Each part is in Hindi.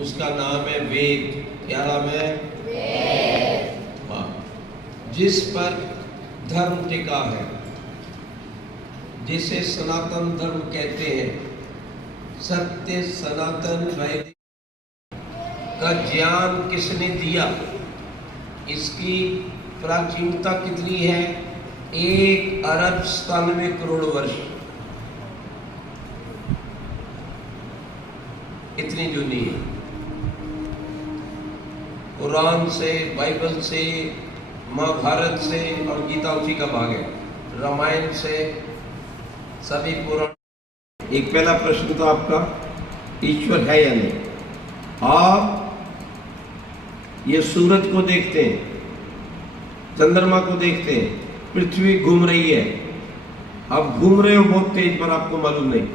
उसका नाम है वेद। क्या नाम है? हाँ, जिस पर धर्म टिका है, जिसे सनातन धर्म कहते हैं। सत्य सनातन वैदिक का ज्ञान किसने दिया? इसकी प्राचीनता कितनी है? 1 अरब 97 करोड़ वर्ष, इतनी जूनी है। कुरान से, बाइबल से, महाभारत से और गीता उसी का भाग है, रामायण से, सभी पुराण। एक पहला प्रश्न तो आपका, ईश्वर है या नहीं? आप ये सूरज को देखते हैं, चंद्रमा को देखते हैं, पृथ्वी घूम रही है, आप घूम रहे हो बहुत तेज पर आपको मालूम नहीं।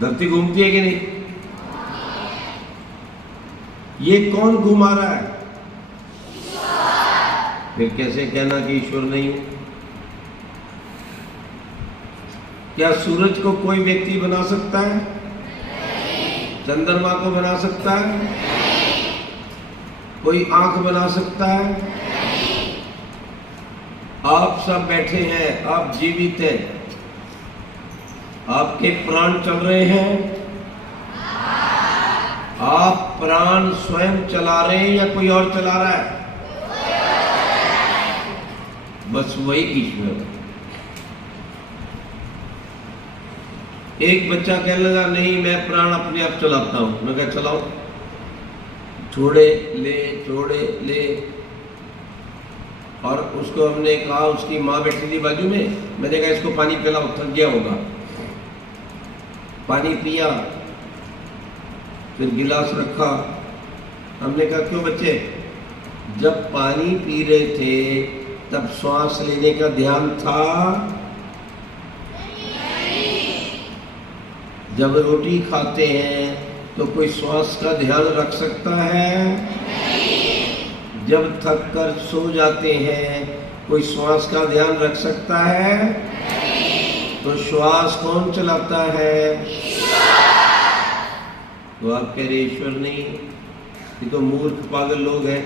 धरती घूमती है कि नहीं? ये कौन घुमा रहा है? फिर कैसे कहना कि ईश्वर नहीं है? क्या सूरज को कोई व्यक्ति बना सकता है? चंद्रमा को बना सकता है? कोई आंख बना सकता है? आप सब बैठे हैं, आप जीवित हैं, आपके प्राण चल रहे हैं। आप प्राण स्वयं चला रहे हैं या कोई और चला रहा है? बस वही ईश्वर है। एक बच्चा कहने लगा, नहीं मैं प्राण अपने आप चलाता हूं। मैं कहा चलाओ, छोड़े ले। और उसको हमने कहा, उसकी माँ बैठी थी बाजू में, मैंने कहा इसको पानी पिलाओ, थक गया होगा। पानी पिया, फिर गिलास रखा। हमने कहा क्यों बच्चे? जब पानी पी रहे थे तब श्वास लेने का ध्यान था? जब रोटी खाते हैं तो कोई श्वास का ध्यान रख सकता है? जब थक कर सो जाते हैं कोई श्वास का ध्यान रख सकता है? तो श्वास कौन चलाता है? तो आप कह रहे ईश्वर नहीं, ये तो मूर्ख पागल लोग हैं।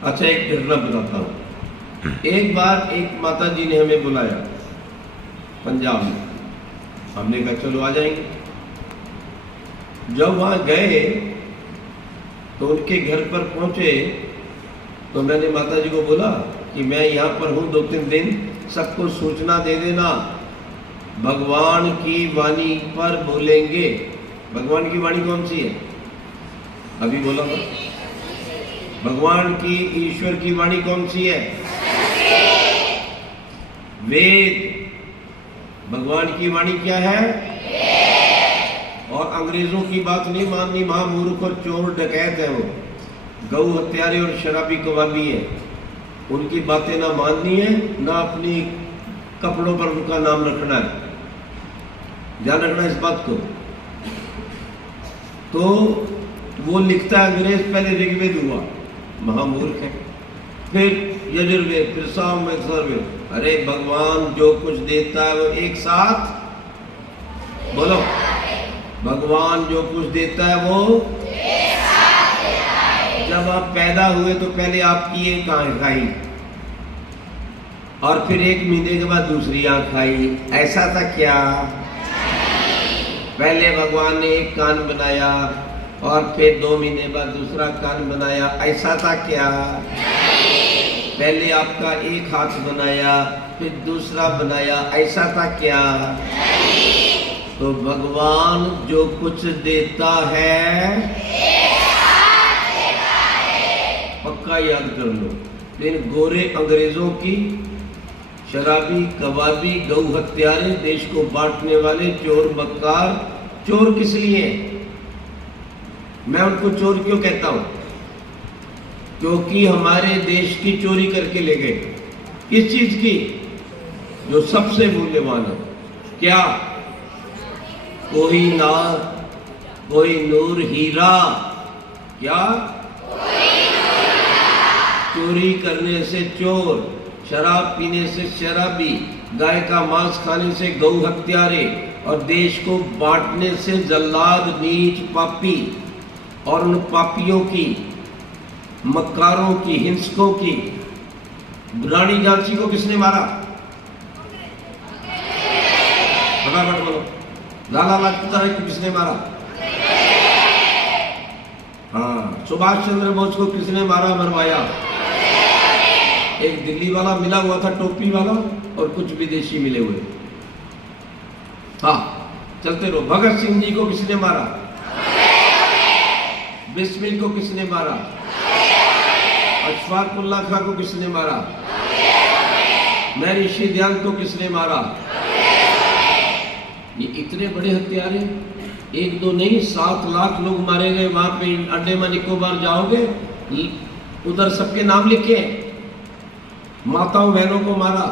अच्छा, एक घटना बताता हूं। एक बार एक माता जी ने हमें बुलाया पंजाब में। हमने कहा चलो आ जाएंगे। जब वहां गए तो उनके घर पर पहुंचे तो मैंने माता जी को बोला कि मैं यहाँ पर हूँ 2-3 दिन, सबको सूचना दे देना, भगवान की वाणी पर बोलेंगे। भगवान की वाणी कौन सी है? अभी बोला था। भगवान की, ईश्वर की वाणी कौन सी है? वेद। भगवान की वाणी क्या है? और अंग्रेजों की बात नहीं माननी, महामूर्ख और चोर डकैत है वो, गौ हत्यारे और शराबी कबाबी है। उनकी बातें ना माननी है, ना अपनी कपड़ों पर उनका नाम रखना है। ध्यान रखना इस बात को। तो वो लिखता है अंग्रेज, पहले ऋग्वेद हुआ, महामूर्ख है, फिर यजुर्वेद, फिर सामवेद, अथर्ववेद। अरे भगवान जो कुछ देता है वो एक साथ बोलो, भगवान जो कुछ देता है वो जब आप पैदा हुए तो पहले आपकी एक आंख आई और फिर 1 महीने के बाद दूसरी आंख आई। ऐसा था क्या? पहले भगवान ने एक कान बनाया और फिर 2 महीने बाद दूसरा कान बनाया। ऐसा था क्या? पहले आपका एक हाथ बनाया फिर दूसरा बनाया। ऐसा था क्या? तो भगवान जो कुछ देता है पक्का याद कर लो। लेकिन गोरे अंग्रेजों की, शराबी, कबाबी, गौ हत्यारे, देश को बांटने वाले चोर बदकार, चोर किस लिए? मैं उनको चोर क्यों कहता हूं? क्योंकि हमारे देश की चोरी करके ले गए। किस चीज की? जो सबसे मूल्यवान है। क्या? कोई नूर हीरा। क्या? चोरी करने से चोर, शराब पीने से शराबी, गाय का मांस खाने से गौ हत्यारे और देश को बांटने से जल्लाद, नीच, पापी और उन पापियों की, मक्कारों की, हिंसकों की, रानी झांसी को किसने मारा? फटाफट बोलो। लाला लाजपत राय को किसने मारा? हाँ। सुभाष चंद्र बोस को किसने मारा, मरवाया? एक दिल्ली वाला मिला हुआ था, टोपी वाला, और कुछ विदेशी मिले हुए। हाँ, चलते रहो। भगत सिंह जी को किसने मारा? बिस्मिल को किसने मारा? अशफाक उल्लाह खां को किसने मारा? महर्षि दयाल को किसने मारा? ये इतने बड़े हत्यारे, एक दो नहीं, 7 लाख लोग मारे गए। वहां पे अंडमान निकोबार जाओगे, उधर सबके नाम लिखे हैं। माताओं बहनों को मारा,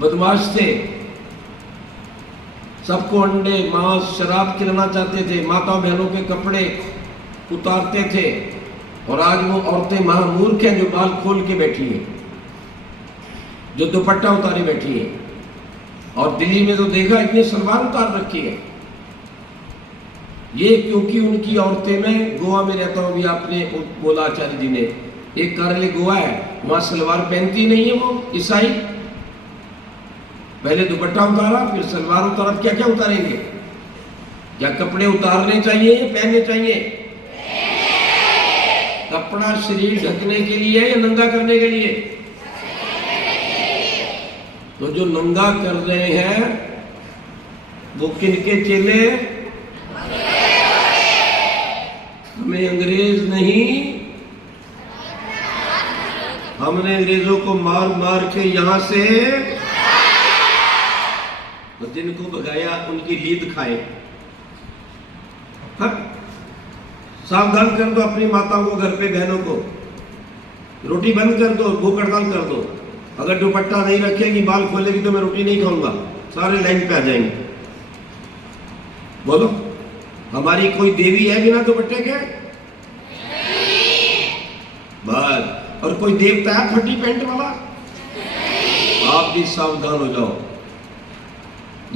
बदमाश थे, सबको अंडे, मांस, शराब खिलाना चाहते थे, माताओं बहनों के कपड़े उतारते थे। और आज वो औरतें महामूर्ख हैं जो बाल खोल के बैठी हैं, जो दुपट्टा उतारे बैठी है। और दिल्ली में तो देखा, इतनी सलवार उतार रखी है। ये क्योंकि उनकी औरतें, में गोवा में रहता हूं, भी आपने बोला आचार्य जी ने, एक कार्यालय गोवा है, वहां सलवार पहनती नहीं है वो ईसाई। पहले दुपट्टा उतारा, फिर सलवार उतारा, क्या क्या उतारेंगे? क्या कपड़े उतारने चाहिए या पहनने चाहिए? कपड़ा शरीर ढकने के लिए या नंगा करने के लिए? तो जो नंगा कर रहे हैं वो किनके चेले? हमें अंग्रेज नहीं, हमने अंग्रेजों को मार मार के यहां से, तो जिनको भगाया उनकी लीद खाए। हाँ? सावधान कर दो अपनी माताओं को, घर पे बहनों को, रोटी बंद कर दो, भूख हड़ताल कर दो। अगर दुपट्टा नहीं रखेगी, बाल खोलेगी, तो मैं रोटी नहीं खाऊंगा, सारे लाइन पे आ जाएंगे। बोलो, हमारी कोई देवी है बिना दुपट्टे के? बस। और कोई देवता है फटी पैंट वाला? आप भी सावधान हो जाओ।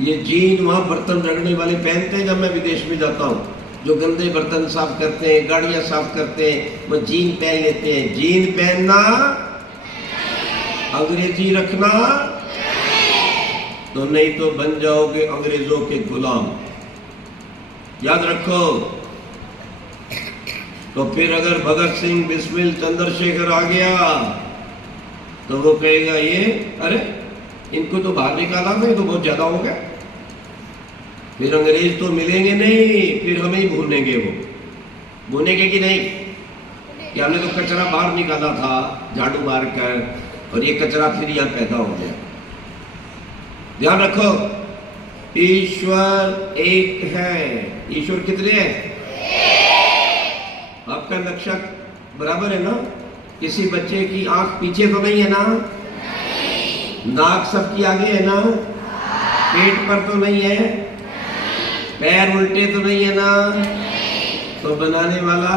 ये जीन वहां बर्तन रगड़ने वाले पहनते हैं। जब मैं विदेश में जाता हूं, जो गंदे बर्तन साफ करते हैं, गाड़ियां साफ करते हैं, वो जीन पहन लेते हैं। जीन पहनना, अंग्रेजी रखना, तो नहीं तो बन जाओगे अंग्रेजों के गुलाम। याद रखो। तो फिर अगर भगत सिंह, बिस्मिल, चंद्रशेखर आ गया तो वो कहेगा, ये अरे इनको तो बाहर निकाला था, ये तो बहुत ज्यादा हो गया। फिर अंग्रेज तो मिलेंगे नहीं, फिर हमें ही भूनेंगे। वो भूनेंगे कि नहीं कि हमने तो कचरा बाहर निकाला था झाड़ू मार कर, और ये कचरा फिर यहां पैदा हो गया। ध्यान रखो, ईश्वर एक है। ईश्वर कितने हैं? आपका नक्शा बराबर है ना? किसी बच्चे की आंख पीछे तो नहीं है ना? नाक सबकी आगे है ना? पेट पर तो नहीं है? पैर उल्टे तो नहीं है ना? तो बनाने वाला,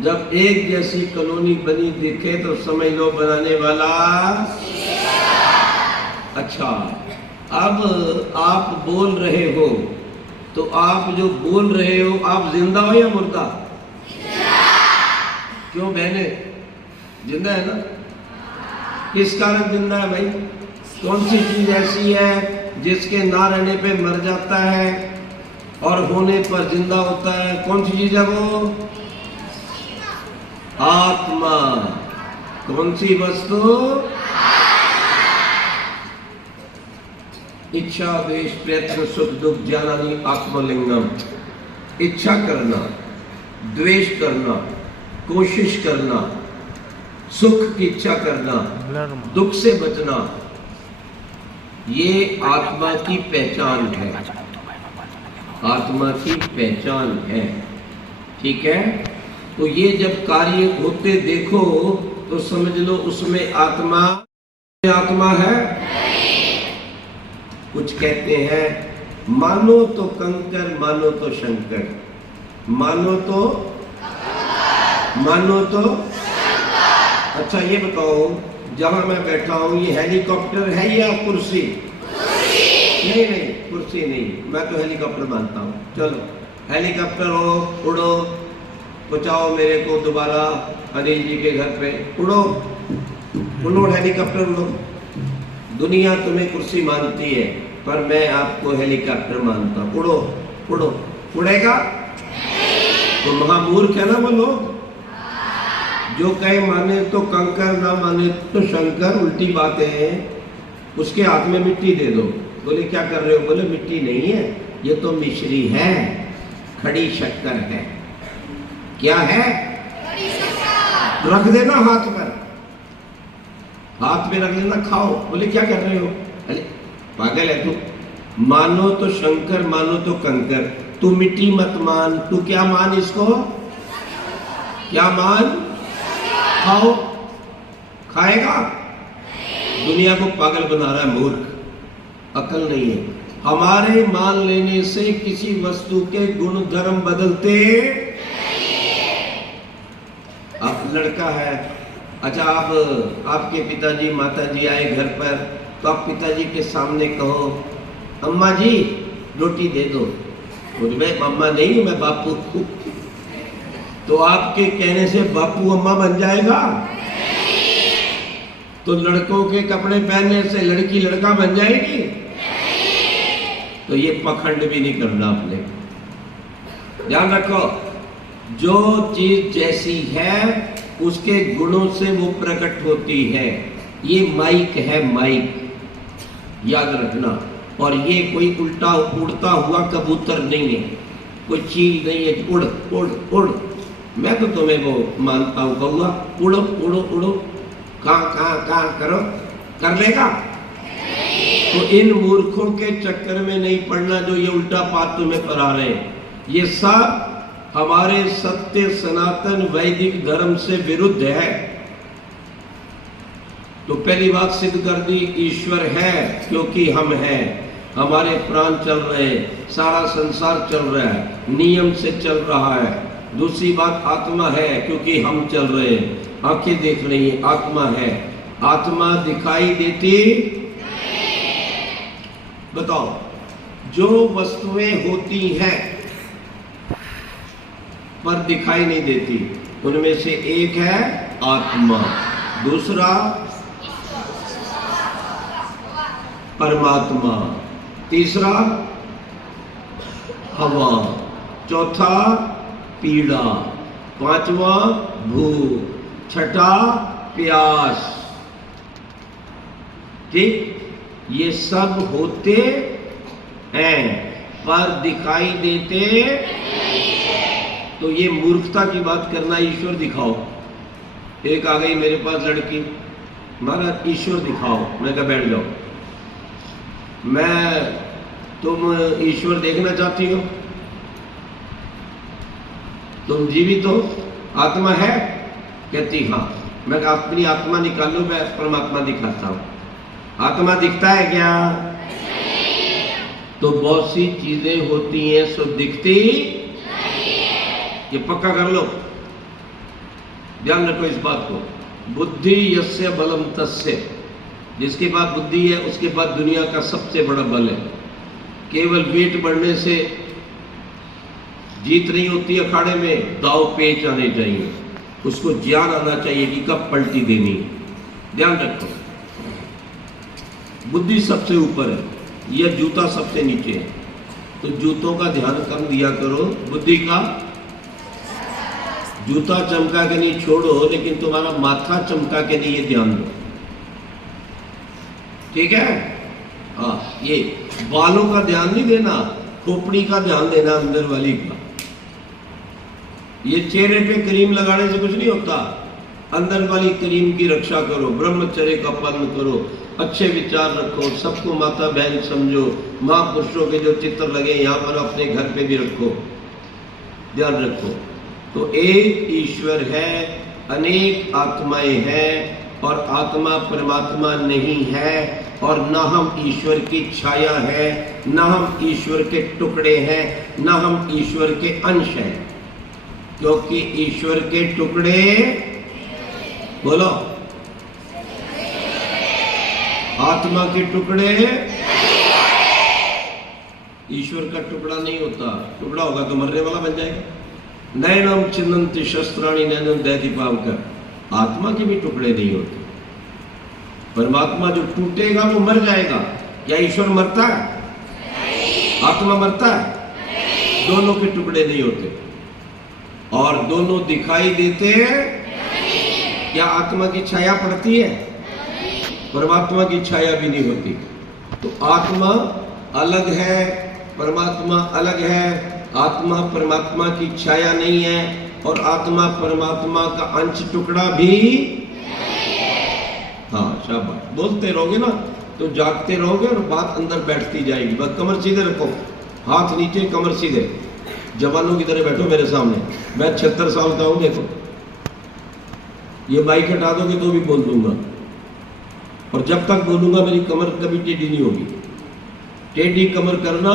जब एक जैसी कॉलोनी बनी दिखे तो समझ लो बनाने वाला। अच्छा, अब आप बोल रहे हो, तो आप जो बोल रहे हो, आप जिंदा हो या मुर्दा? क्यों बहने? जिंदा है ना? किस कारण जिंदा है भाई? कौन सी चीज ऐसी है जिसके ना रहने पे मर जाता है और होने पर जिंदा होता है? कौन सी चीज है वो? आत्मा। कौन सी वस्तु? इच्छा, द्वेष, प्रयत्न, सुख, दुख, ज्ञानानि आत्मलिंगम। इच्छा करना, द्वेष करना, कोशिश करना, सुख की इच्छा करना, दुख से बचना, ये आत्मा की पहचान है। आत्मा की पहचान है। ठीक है? तो ये जब कार्य होते देखो तो समझ लो उसमें आत्मा है। कुछ कहते हैं, मानो तो कंकर, मानो तो शंकर, मानो तो अच्छा ये बताओ, जहां मैं बैठा हूं ये हेलीकॉप्टर है या कुर्सी? नहीं नहीं, कुर्सी नहीं, मैं तो हेलीकॉप्टर मानता हूं। चलो हेलीकॉप्टर हो, उड़ो, पहुंचाओ मेरे को दोबारा अनिल जी के घर पे, उड़ो उड़ो हेलीकॉप्टर उड़ो। दुनिया तुम्हें कुर्सी मानती है पर मैं आपको हेलीकॉप्टर मानता हूं। उड़ो उड़ो, उड़ेगा तो महामूर्ख है ना वो लोग, जो कहे माने तो कंकर, ना माने तो शंकर, उल्टी बातें हैं। उसके हाथ में मिट्टी दे दो, बोले क्या कर रहे हो? बोले मिट्टी नहीं है, ये तो मिश्री है, खड़ी शक्कर है। क्या है? रख देना हाथ पर, हाथ में रख लेना, खाओ। बोले क्या कर रहे हो? अरे पागल है तू, मानो तो शंकर, मानो तो कंकर, तू मिट्टी मत मान, तू क्या मान इसको? क्या मान? खाओ। खाएगा? दुनिया को पागल बना रहा है, मूर्ख, अकल नहीं है। हमारे मान लेने से किसी वस्तु के गुण धर्म बदलते। आप लड़का है, अच्छा आप आपके पिताजी माताजी आए घर पर, तो आप पिताजी के सामने कहो अम्मा जी रोटी दे दो, मैं अम्मा नहीं हूं, मैं बापू हूं। तो आपके कहने से बापू अम्मा बन जाएगा? तो लड़कों के कपड़े पहनने से लड़की लड़का बन जाएगी? तो ये पखंड भी नहीं करना आपने। ध्यान रखो, जो चीज जैसी है उसके गुणों से वो प्रकट होती है। ये माइक है, माइक, याद रखना। और ये कोई उल्टा उड़ता हुआ कबूतर नहीं है, कोई चील नहीं है उड़ उड़ उड़। मैं तो तुम्हें वो मानता हूं, कहूँगा उड़ो उड़ो उड़ो, कहाँ करो, कर लेगा? तो इन मूर्खों के चक्कर में नहीं पड़ना जो ये उल्टा बात तुम्हें पढ़ा रहे हैं। ये सब हमारे सत्य सनातन वैदिक धर्म से विरुद्ध है। तो पहली बात सिद्ध कर दी, ईश्वर है क्योंकि हम हैं, हमारे प्राण चल रहे हैं, सारा संसार चल रहा है, नियम से चल रहा है। दूसरी बात, आत्मा है क्योंकि हम चल रहे हैं, आंखें देख रही हैं, आत्मा है। आत्मा दिखाई देती? बताओ, जो वस्तुएं होती हैं पर दिखाई नहीं देती, उनमें से एक है आत्मा, दूसरा परमात्मा, तीसरा हवा, चौथा पीड़ा, पांचवा भूख, छठा प्यास। ठीक, ये सब होते हैं पर दिखाई देते। तो ये मूर्खता की बात करना, ईश्वर दिखाओ। एक आ गई मेरे पास लड़की, महाराज ईश्वर दिखाओ। मैं कहा बैठ जाओ, तुम ईश्वर देखना चाहती हो? तुम जीवित हो, आत्मा है? कहती हाँ। मैं कहा अपनी आत्मा निकालो, मैं परमात्मा दिखाता हूं। आत्मा दिखता है क्या? तो बहुत सी चीजें होती हैं सो दिखती ये पक्का कर लो, ध्यान रखो इस बात को। बुद्धि यस्य बलम तस्य, जिसके पास बुद्धि है उसके पास दुनिया का सबसे बड़ा बल है। केवल वेट बढ़ने से जीत नहीं होती अखाड़े में, दाव पेच आने चाहिए, उसको ज्ञान आना चाहिए कि कब पलटी देनी। ध्यान रखो, बुद्धि सबसे ऊपर है, यह जूता सबसे नीचे है। तो जूतों का ध्यान कम दिया करो, बुद्धि का। जूता चमका के नहीं छोड़ो, लेकिन तुम्हारा माथा चमका के नहीं, ये ध्यान दो। ठीक है? हाँ, ये बालों का ध्यान नहीं देना, खोपड़ी का ध्यान देना, अंदर वाली का। ये चेहरे पे क्रीम लगाने से कुछ नहीं होता, अंदर वाली क्रीम की रक्षा करो, ब्रह्मचर्य का पालन करो, अच्छे विचार रखो, सबको माता बहन समझो, महापुरुषों के जो चित्र लगे यहाँ पर अपने घर पे भी रखो, ध्यान रखो। तो एक ईश्वर है, अनेक आत्माएं हैं, और आत्मा परमात्मा नहीं है, और न हम ईश्वर की छाया है, न हम ईश्वर के टुकड़े हैं, न हम ईश्वर के अंश हैं। क्योंकि ईश्वर के टुकड़े, बोलो, आत्मा के टुकड़े ईश्वर का टुकड़ा नहीं होता। टुकड़ा होगा तो मरने वाला बन जाएगा। नयनम चिन्नन्ति शस्त्राणी नयनम दैति पावकर। आत्मा के भी टुकड़े नहीं होते। परमात्मा जो टूटेगा वो मर जाएगा। क्या ईश्वर मरता है? आत्मा मरता है? दोनों के टुकड़े नहीं होते। और दोनों दिखाई देते हैं। क्या आत्मा की छाया पड़ती है? परमात्मा की छाया भी नहीं होती। तो आत्मा अलग है, परमात्मा अलग है। आत्मा परमात्मा की छाया नहीं है और आत्मा परमात्मा का अंश टुकड़ा भी। हाँ शाबाश, बोलते रहोगे ना तो जागते रहोगे और बात अंदर बैठती जाएगी। बस कमर सीधे रखो, हाथ नीचे, कमर सीधे। जवानों की तरह बैठो मेरे सामने। मैं 76 साल का हूं। देखो ये माइक हटा दोगे तो भी बोल दूंगा और जब तक बोलूंगा मेरी कमर कभी टेढ़ी नहीं होगी। टेढ़ी कमर करना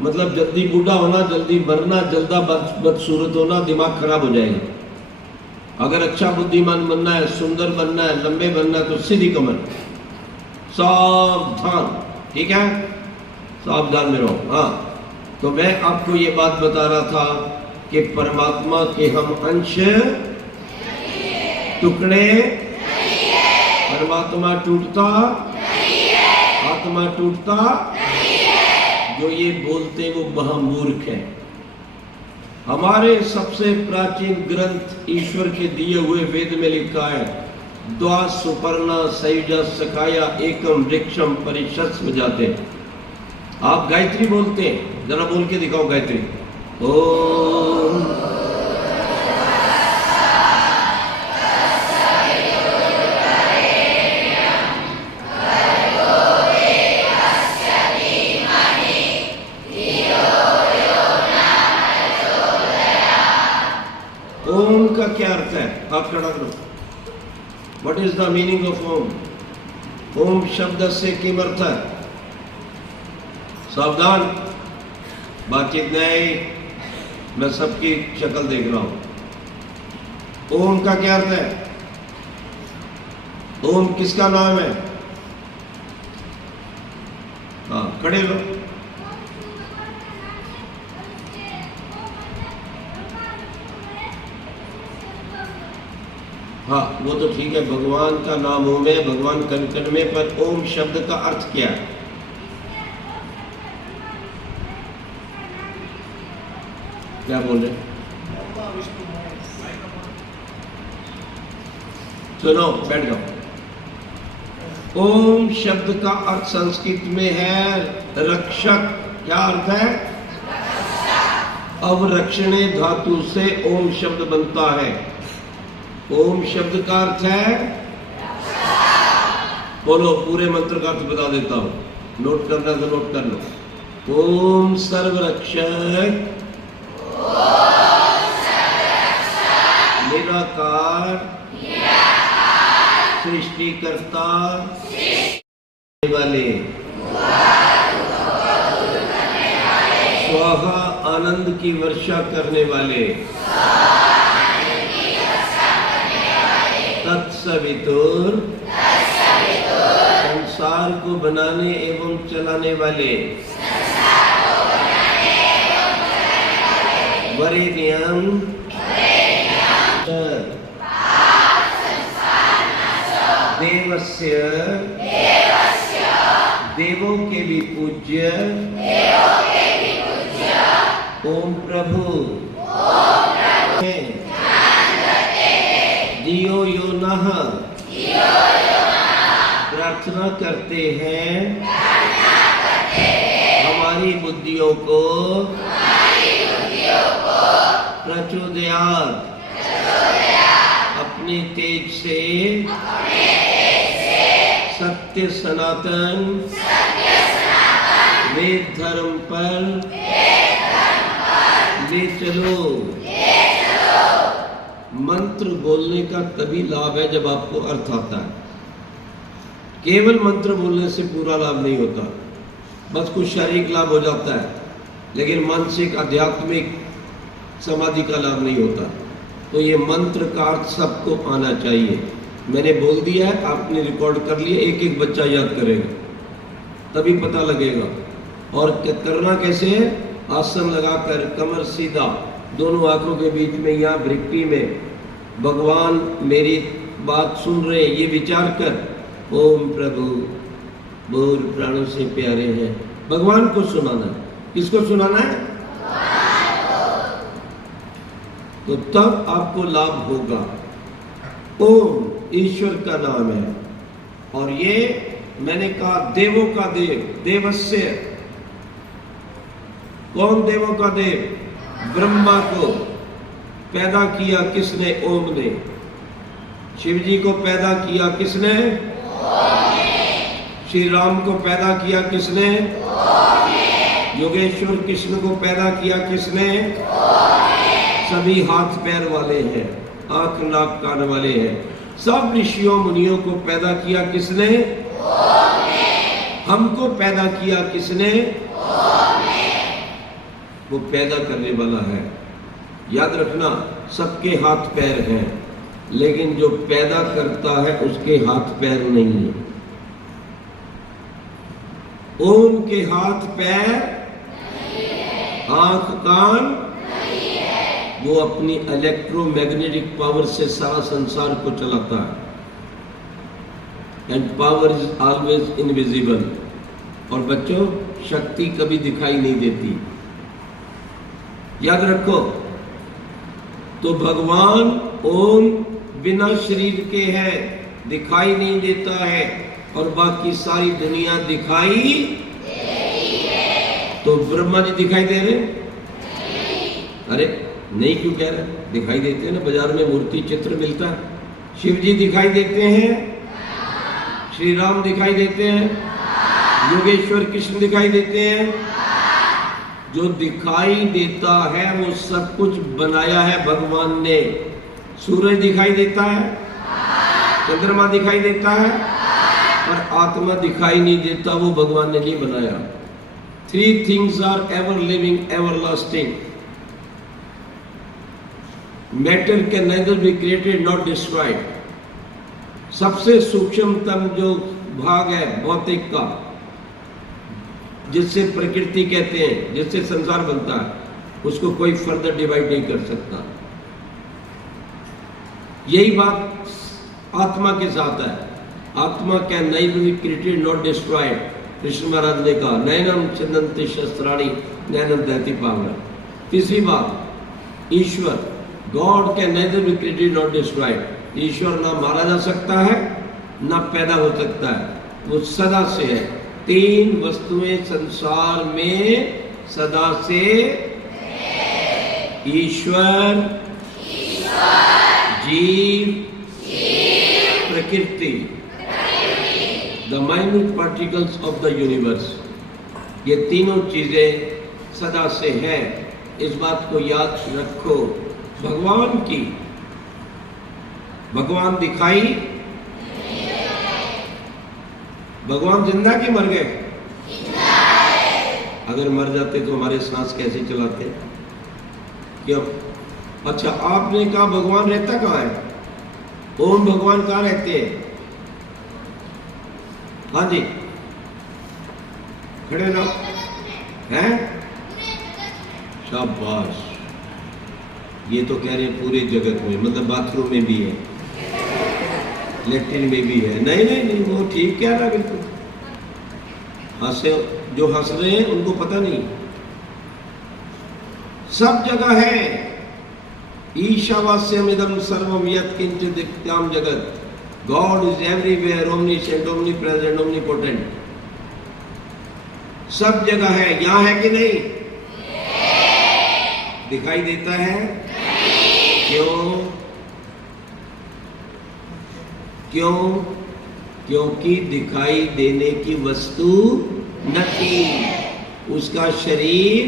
मतलब जल्दी बूढ़ा होना, जल्दी मरना, जल्दा बदसूरत होना, दिमाग खराब हो जाएगा। अगर अच्छा बुद्धिमान बनना है, सुंदर बनना है, लंबे बनना है तो सीधी कमर। सावधान, ठीक है? सावधान में रहो। हाँ, तो मैं आपको ये बात बता रहा था कि परमात्मा के हम अंश टुकड़े। परमात्मा टूटता, आत्मा टूटता। जो ये बोलते वो महामूर्ख है। हमारे सबसे प्राचीन ग्रंथ ईश्वर के दिए हुए वेद में लिखा है, द्वा सुपर्णा सयुजा सखाया एकम वृक्षम परिशस्व जाते। आप गायत्री बोलते हैं, जरा बोल के दिखाओ गायत्री। ओम ओम का क्या अर्थ है? आप खड़ा करो। What is the meaning of Om? Om शब्द से किम अर्थ है? सावधान, बातचीत नहीं, मैं सबकी शक्ल देख रहा हूं। ओम का क्या अर्थ है? ओम किसका नाम है? हाँ खड़े लो। हाँ वो तो ठीक है, भगवान का नाम ओम है, भगवान कण कण में। पर ओम शब्द का अर्थ क्या है? क्या बोल रहे? सुनो, बैठ जाओ। ओम शब्द का अर्थ संस्कृत में है रक्षक। क्या अर्थ है? अवरक्षणे धातु से ओम शब्द बनता है। ओम शब्द का अर्थ है, बोलो पूरे मंत्र का अर्थ बता देता हूं। नोट करना तो नोट कर लो। ओम सर्वरक्षक निराकार सृष्टिकर्ता वाले स्वाहा आनंद की वर्षा करने वाले तत्सवितुर संसार को बनाने एवं चलाने वाले वरेण्यम देवस्य देवों के भी पूज्य ओम प्रभु दियो यो नः प्रार्थना करते हैं हमारी बुद्धियों को प्रचोदयात् अपने तेज से सत्य सनातन वेद धर्म पर ले चलो। मंत्र बोलने का तभी लाभ है जब आपको अर्थ आता है। केवल मंत्र बोलने से पूरा लाभ नहीं होता, बस कुछ शारीरिक लाभ हो जाता है, लेकिन मानसिक आध्यात्मिक समाधि का लाभ नहीं होता। तो ये मंत्र का अर्थ सबको आना चाहिए। मैंने बोल दिया है, आपने रिकॉर्ड कर लिया, एक एक बच्चा याद करेगा तभी पता लगेगा। और करना कैसे है? आसन लगाकर कमर सीधा, दोनों आंखों के बीच में यहाँ भृक्ति में भगवान मेरी बात सुन रहे हैं, ये विचार कर ओम प्रभु बोल प्राणों से प्यारे हैं, भगवान को सुनाना। किसको सुनाना है? तो तब आपको लाभ होगा। ओम ईश्वर का नाम है, और ये मैंने कहा देवों का देव, देवस्य। कौन देवों का देव? ब्रह्मा को पैदा किया किसने? ओम ने। शिव जी को पैदा किया किसने? श्री राम को पैदा किया किसने? योगेश्वर कृष्ण को पैदा किया किसने? सभी हाथ पैर वाले हैं, आंख नाक कान वाले हैं। सब ऋषियों मुनियों को पैदा किया किसने? हमको पैदा किया किसने? वो पैदा करने वाला है। याद रखना, सबके हाथ पैर हैं, लेकिन जो पैदा करता है उसके हाथ पैर नहीं है। ओम के हाथ पैर, आंख कान, वो अपनी इलेक्ट्रोमैग्नेटिक पावर से सारा संसार को चलाता है। And power is always invisible. और बच्चों, शक्ति कभी दिखाई नहीं देती, याद रखो। तो भगवान ओम बिना शरीर के है, दिखाई नहीं देता है, और बाकी सारी दुनिया दिखाई देती है। तो ब्रह्मा जी दिखाई दे रहे? अरे नहीं, क्यों कह रहे? दिखाई देते हैं ना, बाजार में मूर्ति चित्र मिलता है। शिव जी दिखाई देते हैं, श्री राम दिखाई देते हैं, योगेश्वर कृष्ण दिखाई देते हैं। जो दिखाई देता है वो सब कुछ बनाया है भगवान ने। सूरज दिखाई देता है, चंद्रमा दिखाई देता है, और आत्मा दिखाई नहीं देता, वो भगवान ने नहीं बनाया। 3 things are ever living, everlasting. Matter can neither be created nor destroyed. सबसे सूक्ष्मतम जो भाग है भौतिक का, जिससे प्रकृति कहते हैं, जिससे संसार बनता है, उसको कोई फर्दर डिवाइड नहीं कर सकता। यही बात आत्मा के साथ है। आत्मा can neither be created nor destroyed. Krishna Maharaj ने कहा नैनम छिन्दन्ति शस्त्राणि नैनम दहति पावना। तीसरी बात, ईश्वर, God can neither be created nor destroyed. ईश्वर ना मारा जा सकता है ना पैदा हो सकता है, वो सदा से है। 3 वस्तुएं संसार में सदा से, ईश्वर, जीव, प्रकृति, the minute particles of the universe, ये तीनों चीजें सदा से हैं। इस बात को याद रखो। भगवान की, भगवान दिखाई, भगवान जिंदा कि मर गए? अगर मर जाते तो हमारे सांस कैसे चलाते? क्यों? अच्छा, आपने कहा भगवान रहता कहाँ है? ओम भगवान कहाँ रहते हैं? हाँ जी, खड़े रहो। हैं? शाबाश। ये तो कह रहे हैं पूरे जगत में, मतलब बाथरूम में भी है, लेट्रिन में भी है। नहीं नहीं नहीं, वो ठीक कह रहा, बिल्कुल। हंसे, जो हंस रहे हैं उनको पता नहीं, सब जगह है। ईशावास्यमिदं सर्वम यत् किंचित् दिक्त्याम जगत। God is everywhere, omniscient, omnipresent, omnipotent. सब जगह है। यहां है कि नहीं? दिखाई देता है? क्यों? क्यों? क्योंकि दिखाई देने की वस्तु नहीं, उसका शरीर,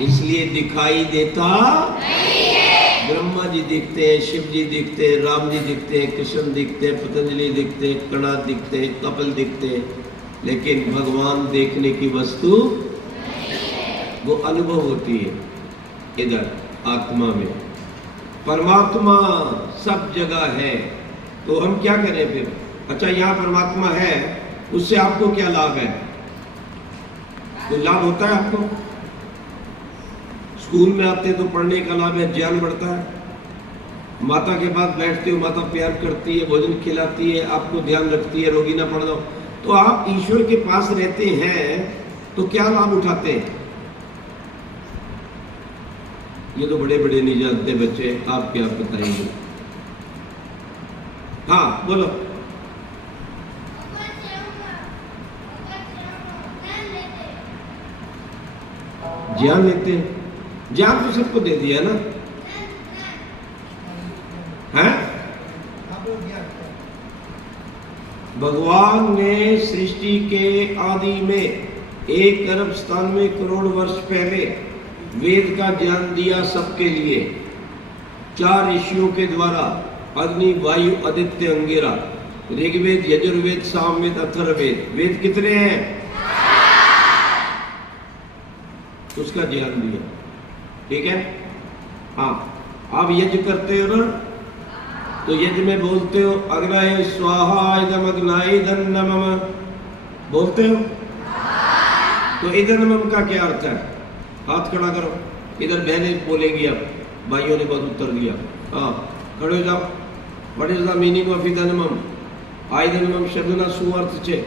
इसलिए दिखाई देता नहीं है। ब्रह्मा जी दिखते हैं, शिव जी दिखते हैं, राम जी दिखते हैं, कृष्ण दिखते हैं, पतंजलि दिखते हैं, कणाद दिखते हैं, कपिल दिखते हैं, लेकिन भगवान देखने की वस्तु वो अनुभव होती है इधर आत्मा में। परमात्मा सब जगह है, तो हम क्या करें फिर? अच्छा, यहाँ परमात्मा है, उससे आपको क्या लाभ है? कोई लाभ होता है आपको? स्कूल में आते तो पढ़ने का लाभ है, ज्ञान बढ़ता है। माता के पास बैठते हो, माता प्यार करती है, भोजन खिलाती है, आपको ध्यान रखती है, रोगी ना पड़ जाओ। तो आप ईश्वर के पास रहते हैं तो क्या लाभ उठाते हैं? ये तो बड़े बड़े नहीं जानते बच्चे, आप क्या बताएंगे? हाँ बोलो। ज्ञान लेते हैं। ज्ञान तो सबको दे दिया ना, है? भगवान ने सृष्टि के आदि में 1,97 करोड़ वर्ष पहले वेद का ज्ञान दिया सबके लिए, 4 ऋषियों के द्वारा, अग्नि, वायु, आदित्य, अंगिरा। ऋग्वेद, यजुर्वेद, सामवेद, अथर्ववेद। वेद कितने हैं? उसका ज्ञान दिया, ठीक है? हाँ, आप यज्ञ करते हो ना, तो यज्ञ में बोलते हो अग्नये स्वाहा इदम अग्नाय धन्नमम, बोलते हो? तो इदन्नमम का क्या अर्थ है? हाथ खड़ा करो। इधर बहनें बोलेंगी, अब भाइयों ने बहुत उत्तर दिया। हाँ, खड़े हो जाओ। What is the meaning of इदन्नमम? आइदन्नमम शब्दना શું अर्थ છે?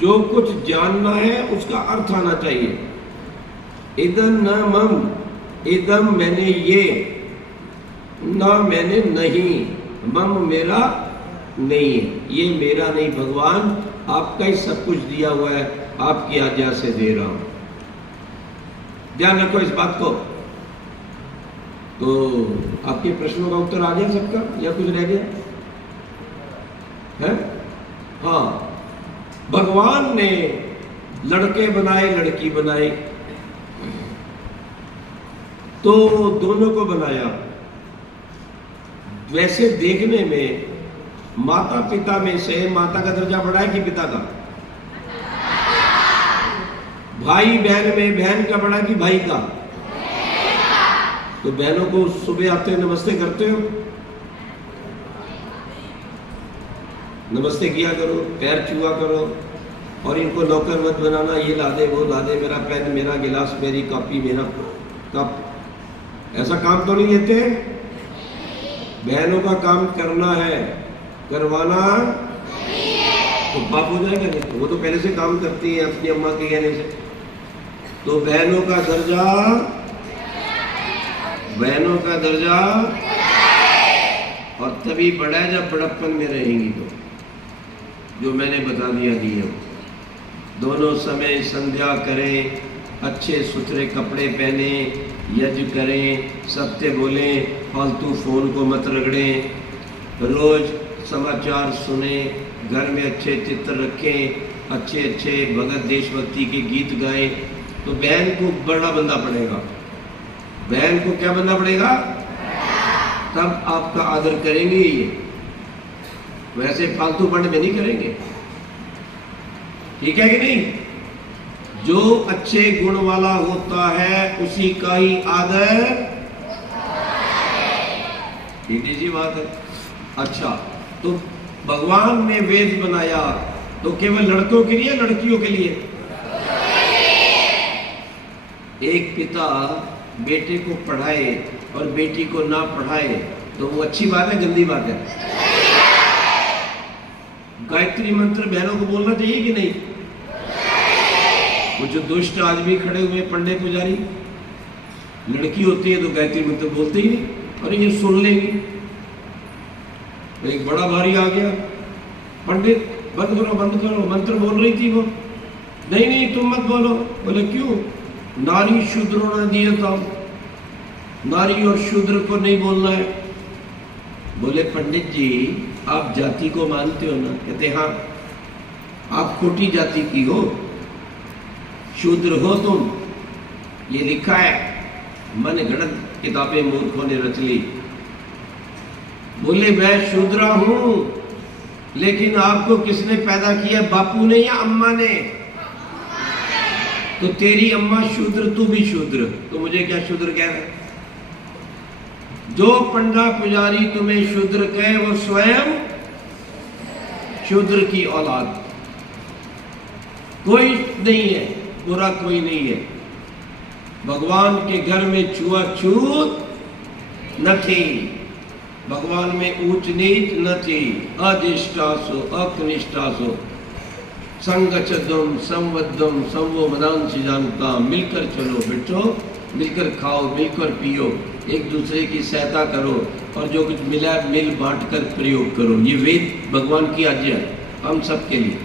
जो कुछ जानना है उसका अर्थ आना चाहिए। इदन्नमम, इदम मैंने ये, ना मैंने नहीं, मम मेरा नहीं है, ये मेरा नहीं, भगवान आपका ही सब कुछ दिया हुआ है, आपकी आज्ञा से दे रहा हूं। ध्यान रखो इस बात को। तो आपके प्रश्नों का उत्तर आ गया सबका, या कुछ रह गया है? हाँ, भगवान ने लड़के बनाए, लड़की बनाई, तो दोनों को बनाया। वैसे देखने में माता पिता में से माता का दर्जा बड़ा है कि पिता का? भाई बहन में बहन का बड़ा कि भाई का? तो बहनों को सुबह आते नमस्ते करते हो? नमस्ते किया करो, पैर छुआ करो, और इनको नौकर मत बनाना, ये ला दे, वो ला दे, मेरा पेन, मेरा गिलास, मेरी कॉपी, मेरा कप। ऐसा काम तो नहीं लेते हैं? बहनों का काम करना है, करवाना तो पाप हो जाएगा नहीं? तो वो तो पहले से काम करती है अपनी अम्मा के कहने से। तो बहनों का दर्जा, बहनों का दर्जा और तभी बढ़ा है जब बड़प्पन में रहेंगी। तो जो मैंने बता दिया नियम, दोनों समय संध्या करें, अच्छे सुथरे कपड़े पहने, यज्ञ करें, सत्य बोलें, फालतू फोन को मत रगड़ें, रोज समाचार सुने, घर में अच्छे चित्र रखें, अच्छे अच्छे भगत देशभक्ति के गीत गाएं। तो बहन को बड़ा बनना पड़ेगा। बहन को क्या बनना पड़ेगा? तब आपका आदर करेंगे ये, वैसे फालतू बंड में नहीं करेंगे। ठीक है कि नहीं? जो अच्छे गुण वाला होता है उसी का ही आदर, सीधी सी बात है। अच्छा, तो भगवान ने वेद बनाया तो केवल लड़कों के लिए, लड़कियों के लिए? एक पिता बेटे को पढ़ाए और बेटी को ना पढ़ाए तो वो अच्छी बात है, गंदी बात है? गायत्री मंत्र बहनों को बोलना चाहिए कि नहीं? वो जो दुष्ट आज भी खड़े हुए पंडित पुजारी, लड़की होती है तो गायत्री मंत्र बोलते ही नहीं, अरे ये सुन लेंगी। एक बड़ा भारी आ गया, पंडित बंद करो बंद करो, मंत्र बोल रही थी वो, नहीं नहीं तुम मत बोलो। बोले क्यों? नारी शूद्रों ने दिया था, नारी और शूद्र को नहीं बोलना है। बोले पंडित जी आप जाति को मानते हो ना? कहते हाँ। आप खोटी जाति की हो, शूद्र हो तुम, ये लिखा है, मन गढ़ंत किताबें मूर्खों ने रच ली। बोले मैं शूद्र हूं, लेकिन आपको किसने पैदा किया, बापू ने या अम्मा ने? तो तेरी अम्मा शूद्र, तू भी शूद्र, तो मुझे क्या शूद्र कह रहा है? जो पंडा पुजारी तुम्हें शूद्र कहे वो स्वयं शूद्र की औलाद। कोई नहीं है बुरा, कोई नहीं है। भगवान के घर में छुआछूत न थी, भगवान में ऊंच नीच न थी। अधिष्ठासो अकनिष्ठासो संगचदम संवद्धम संवो मदांसी जानता। मिलकर चलो बैठो, मिलकर खाओ, मिलकर पियो, एक दूसरे की सहायता करो और जो कुछ मिला मिल बांट कर प्रयोग करो। ये वेद भगवान की आज्ञा है हम सब के लिए।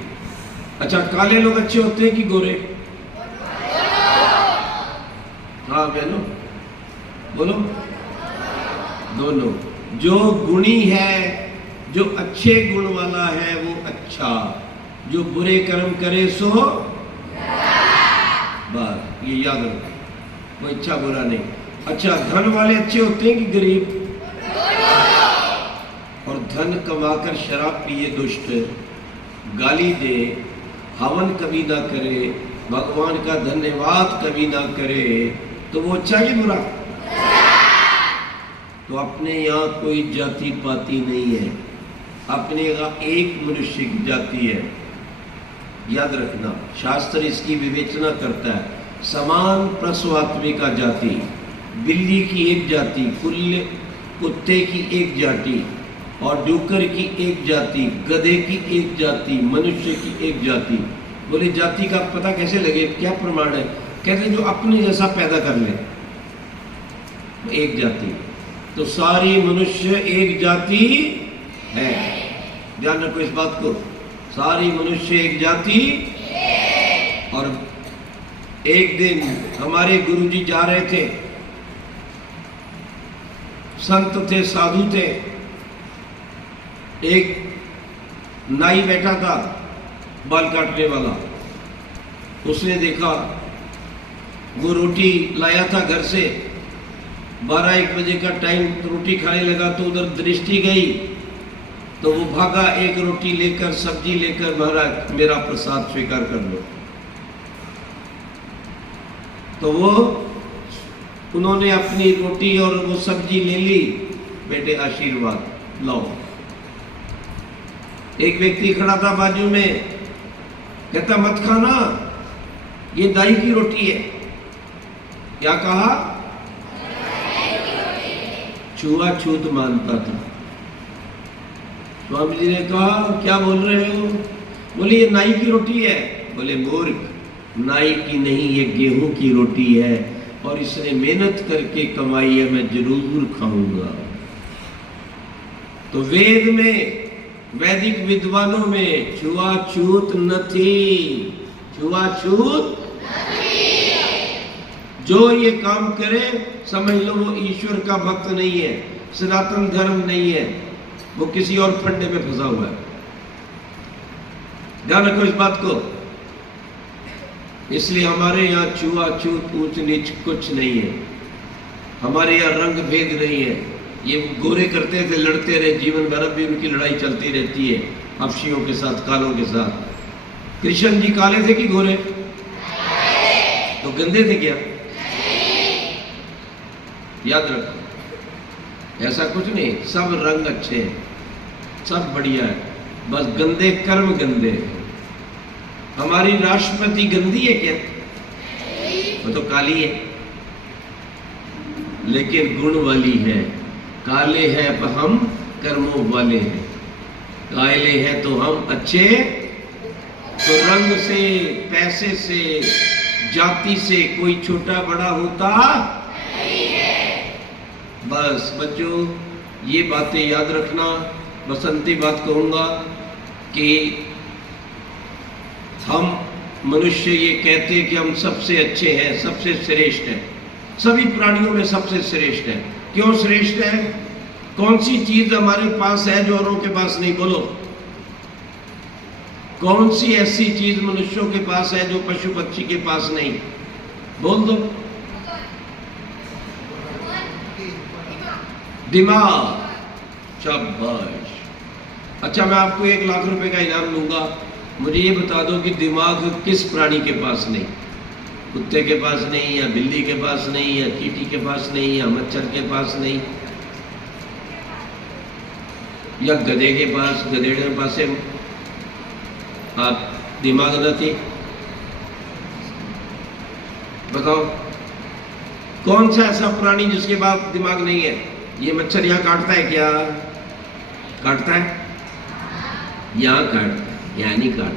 अच्छा, काले लोग अच्छे होते हैं कि गोरे? हाँ बहनों बोलो, दोनों। जो गुणी है, जो अच्छे गुण वाला है वो अच्छा, जो बुरे कर्म करे सो बस, ये याद रखो, कोई अच्छा बुरा नहीं। अच्छा, धन वाले अच्छे होते हैं कि गरीब? और धन कमाकर शराब पिए दुष्ट, गाली दे, हवन कभी ना करे, भगवान का धन्यवाद कभी ना करे, तो वो अच्छा कि बुरा? तो अपने यहाँ कोई जाति पाति नहीं है, अपने यहाँ एक मनुष्य की जाति है। याद रखना, शास्त्र इसकी विवेचना करता है। समान प्रस्वात्मिका जाति, बिल्ली की एक जाति, कुत्ते की एक जाति, और डूकर की एक जाति, गधे की एक जाति, मनुष्य की एक जाति। बोले जाति का पता कैसे लगे, क्या प्रमाण है? कहते जो अपने जैसा पैदा कर ले एक जाति। तो सारी मनुष्य एक जाति है, ध्यान रखो इस बात को। सारी मनुष्य एक जाति। और एक दिन हमारे गुरुजी जा रहे थे, संत थे, साधु थे, एक नाई बैठा था बाल काटने वाला। उसने देखा, वो रोटी लाया था घर से, 12-1 बजे का टाइम, रोटी खाने लगा तो उधर दृष्टि गई, तो वो भागा एक रोटी लेकर, सब्जी लेकर, महाराज मेरा प्रसाद स्वीकार कर लो। तो वो उन्होंने अपनी रोटी और वो सब्जी ले ली, बेटे आशीर्वाद लो। एक व्यक्ति खड़ा था बाजू में, कहता मत खाना, ये दाई की रोटी है। क्या कहा? छुआछूत मानता था। स्वामी जी ने कहा क्या बोल रहे हो? बोले ये नाई की रोटी है। बोले मूर्ख, नाई की नहीं, ये गेहूं की रोटी है और इसने मेहनत करके कमाई है, मैं जरूर खाऊंगा। तो वेद में, वैदिक विद्वानों में छुआछूत न थी, छुआछूत। जो ये काम करे समझ लो वो ईश्वर का भक्त नहीं है, सनातन धर्म नहीं है, वो किसी और फंडे में फंसा हुआ है। ध्यान रखो इस बात को। इसलिए हमारे यहाँ छुआछूत, ऊंच नीच कुछ नहीं है। हमारे यहाँ रंग भेद नहीं है। ये गोरे करते थे, लड़ते रहे, जीवन भर भी उनकी लड़ाई चलती रहती है हबशियों के साथ, कालों के साथ। कृष्ण जी काले थे कि गोरे? तो गंदे थे क्या? याद रखो, ऐसा कुछ नहीं, सब रंग अच्छे हैं, सब बढ़िया है, बस गंदे कर्म गंदे हैं। हमारी राष्ट्रपति गंदी है क्या? वो तो काली है, लेकिन गुण वाली है। काले हैं पर हम कर्मों वाले हैं, काले हैं तो हम अच्छे। तो रंग से, पैसे से, जाति से कोई छोटा बड़ा होता नहीं है। बस बच्चों ये बातें याद रखना। बसंती बात कहूंगा कि हम मनुष्य ये कहते हैं कि हम सबसे अच्छे हैं, सबसे श्रेष्ठ हैं, सभी प्राणियों में सबसे श्रेष्ठ है। क्यों श्रेष्ठ है? कौन सी चीज हमारे पास है जो औरों के पास नहीं? बोलो, कौन सी ऐसी चीज मनुष्यों के पास है जो पशु पक्षी के पास नहीं? बोल दो। दिमाग। शाबाश। अच्छा, मैं आपको 1 लाख रुपए का इनाम दूंगा, मुझे ये बता दो कि दिमाग किस प्राणी के पास नहीं? कुत्ते के पास नहीं, या बिल्ली के पास नहीं, या चींटी के पास नहीं, या मच्छर के पास नहीं? या गधे के पास, गधेड़े के पास से आप दिमाग न थी? बताओ कौन सा ऐसा प्राणी जिसके पास दिमाग नहीं है? ये मच्छर यहां काटता है क्या? काटता है? यहां काट, यहां नहीं काट,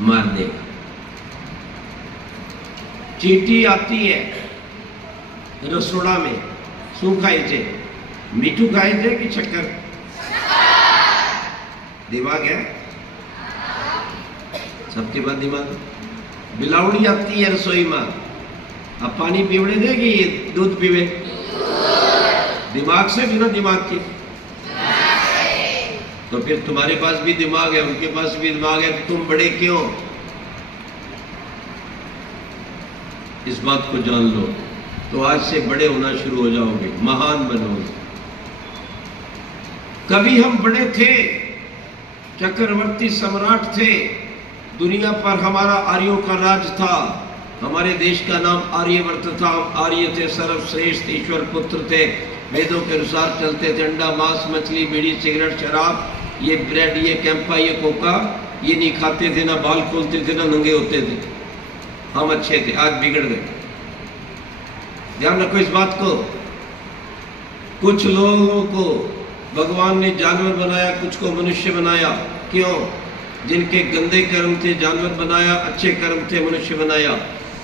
मार देगा। चींटी आती है रसोड़ा में, शू खाए थे? मीठू खाए थे कि शक्कर? दिमाग है सबके पास दिमाग। बिलावड़ी आती है रसोई में, अब पानी पीवड़े देगी, दूध पीवे? दिमाग से, बिना दिमाग के? तो फिर तुम्हारे पास भी दिमाग है, उनके पास भी दिमाग है, तो तुम बड़े क्यों? इस बात को जान लो, तो आज से बड़े होना शुरू हो जाओगे, महान बनोगे। कभी हम बड़े थे, चक्रवर्ती सम्राट थे, दुनिया पर हमारा आर्यों का राज था, हमारे देश का नाम आर्यवर्त था, हम आर्य थे, सर्वश्रेष्ठ ईश्वर पुत्र थे, वेदों के अनुसार चलते थे, अंडा मांस मछली बीड़ी सिगरेट शराब, ये ब्रेड ये कैंपा ये कोका ये नहीं खाते थे, ना बाल खोलते थे, ना नंगे होते थे, हम अच्छे थे। आज बिगड़ गए। ध्यान रखो इस बात को। कुछ लोगों को भगवान ने जानवर बनाया, कुछ को मनुष्य बनाया। क्यों? जिनके गंदे कर्म थे जानवर बनाया, अच्छे कर्म थे मनुष्य बनाया।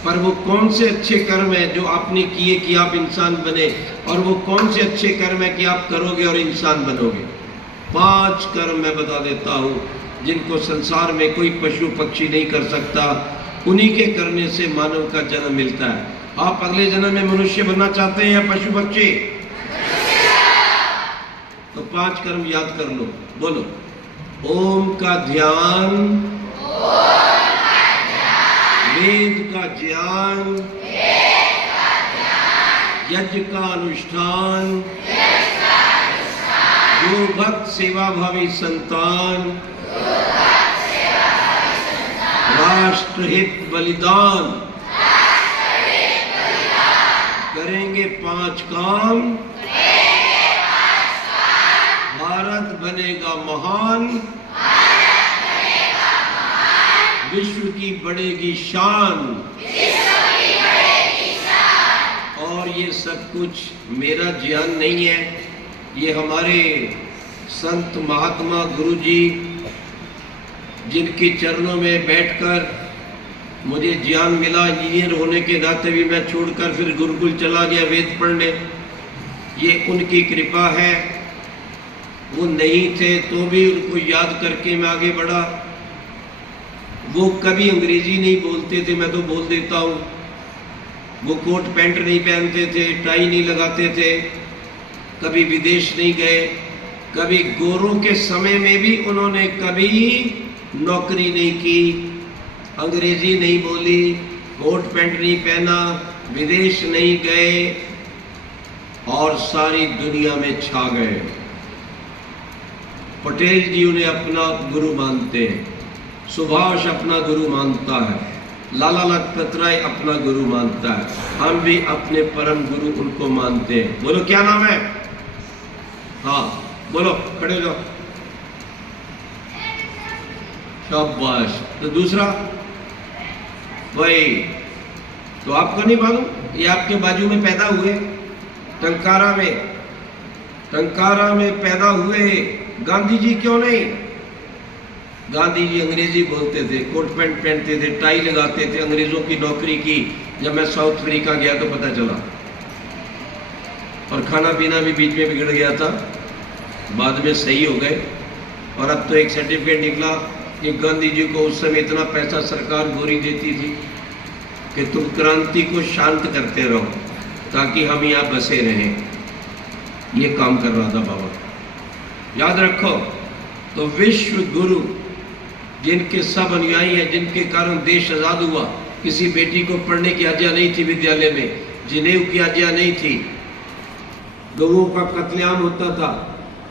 पर वो कौन से अच्छे कर्म है जो आपने किए कि आप इंसान बने, और वो कौन से अच्छे कर्म है कि आप करोगे और इंसान बनोगे? 5 कर्म मैं बता देता हूँ जिनको संसार में कोई पशु पक्षी नहीं कर सकता, उन्हीं के करने से मानव का जन्म मिलता है। आप अगले जन्म में मनुष्य बनना चाहते हैं या पशु पक्षी? तो 5 कर्म याद कर लो। बोलो। ओम का ध्यान, वेद का ज्ञान, यज्ञ का अनुष्ठान, गुरु भक्त सेवा भावी संतान, राष्ट्रहित बलिदान। करेंगे 5 काम, भारत बनेगा महान, विश्व की बढ़ेगी शान। और ये सब कुछ मेरा ज्ञान नहीं है, ये हमारे संत महात्मा गुरु जी जिनके चरणों में बैठकर मुझे ज्ञान मिला, इंजीनियर होने के नाते भी मैं छोड़कर फिर गुरुकुल चला गया वेद पढ़ने, ये उनकी कृपा है। वो नहीं थे तो भी उनको याद करके मैं आगे बढ़ा। वो कभी अंग्रेजी नहीं बोलते थे, मैं तो बोल देता हूँ। वो कोट पैंट नहीं पहनते थे, टाई नहीं लगाते थे, कभी विदेश नहीं गए, कभी गोरों के समय में भी उन्होंने कभी नौकरी नहीं की, अंग्रेजी नहीं बोली, कोट पैंट नहीं पहना, विदेश नहीं गए और सारी दुनिया में छा गए। पटेल जी उन्हें अपना गुरु मानते हैं, सुभाष अपना गुरु मानता है, लाला लाजपत राय अपना गुरु मानता है, हम भी अपने परम गुरु उनको मानते हैं। बोलो क्या नाम है? हाँ बोलो, खड़े हो जाओ। शाबाश। तो दूसरा वही तो आपको नहीं मालूम, ये आपके बाजू में पैदा हुए, टंकारा में पैदा हुए। गांधी जी क्यों नहीं? गांधी जी अंग्रेजी बोलते थे, कोट पैंट पहनते थे, टाई लगाते थे, अंग्रेजों की नौकरी की। जब मैं साउथ अफ्रीका गया तो पता चला, और खाना पीना भी बीच में बिगड़ गया था, बाद में सही हो गए। और अब तो एक सर्टिफिकेट निकला कि गांधी जी को उस समय इतना पैसा सरकार गोरी देती थी कि तुम क्रांति को शांत करते रहो ताकि हम यहाँ बसे रहें। ये काम कर रहा था बाबा, याद रखो। तो विश्व गुरु जिनके सब अनुयायी हैं, जिनके कारण देश आजाद हुआ। किसी बेटी को पढ़ने की आज्ञा नहीं थी विद्यालय में, जनेऊ की आज्ञा नहीं थी, गौओं का कत्लेआम होता था,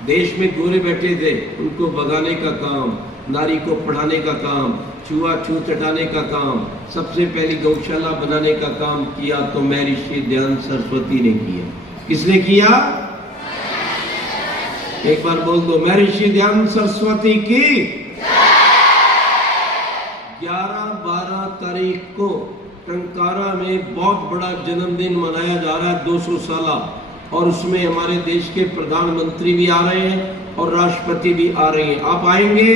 देश में गोरे बैठे थे, उनको भगाने का काम, नारी को पढ़ाने का काम, छुआछूत हटाने का काम, सबसे पहली गौशाला बनाने का काम किया तो महर्षि दयानंद सरस्वती ने किया। किसने किया? एक बार बोल दो, महर्षि ध्यान सरस्वती की 11-12 तारीख को टंकारा में बहुत बड़ा जन्मदिन मनाया जा रहा है, 200 साला, और उसमें हमारे देश के प्रधानमंत्री भी आ रहे हैं और राष्ट्रपति भी आ रहे हैं। आप आएंगे?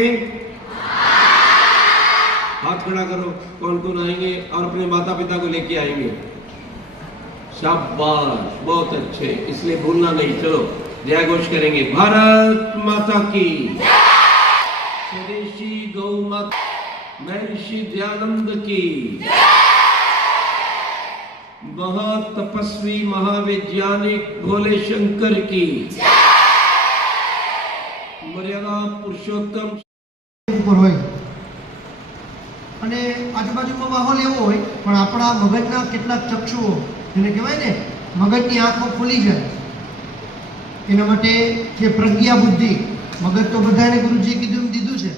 हाथ खड़ा करो, कौन कौन आएंगे और अपने माता पिता को लेके आएंगे? शाबाश, बहुत अच्छे, इसलिए भूलना नहीं। चलो जय घोष करेंगे, भारत माता की, स्वदेशी गौ माता, महर्षि दयानंद की, महातपस्वी महावैज्ञानिक भोले शंकर की, मर्यादा पुरुषोत्तम ઉપર હોય અને આજુબાજુમાં માહોલ એવો હોય, પણ આપણા મગજના કેટલાક ચક્ષુઓ, જેને કહેવાય ને મગજની આંખો ખુલી જાય, એના માટે જે પ્રજ્ઞા બુદ્ધિ, મગજ તો બધાને ગુરુજીએ કીધું દીધું છે,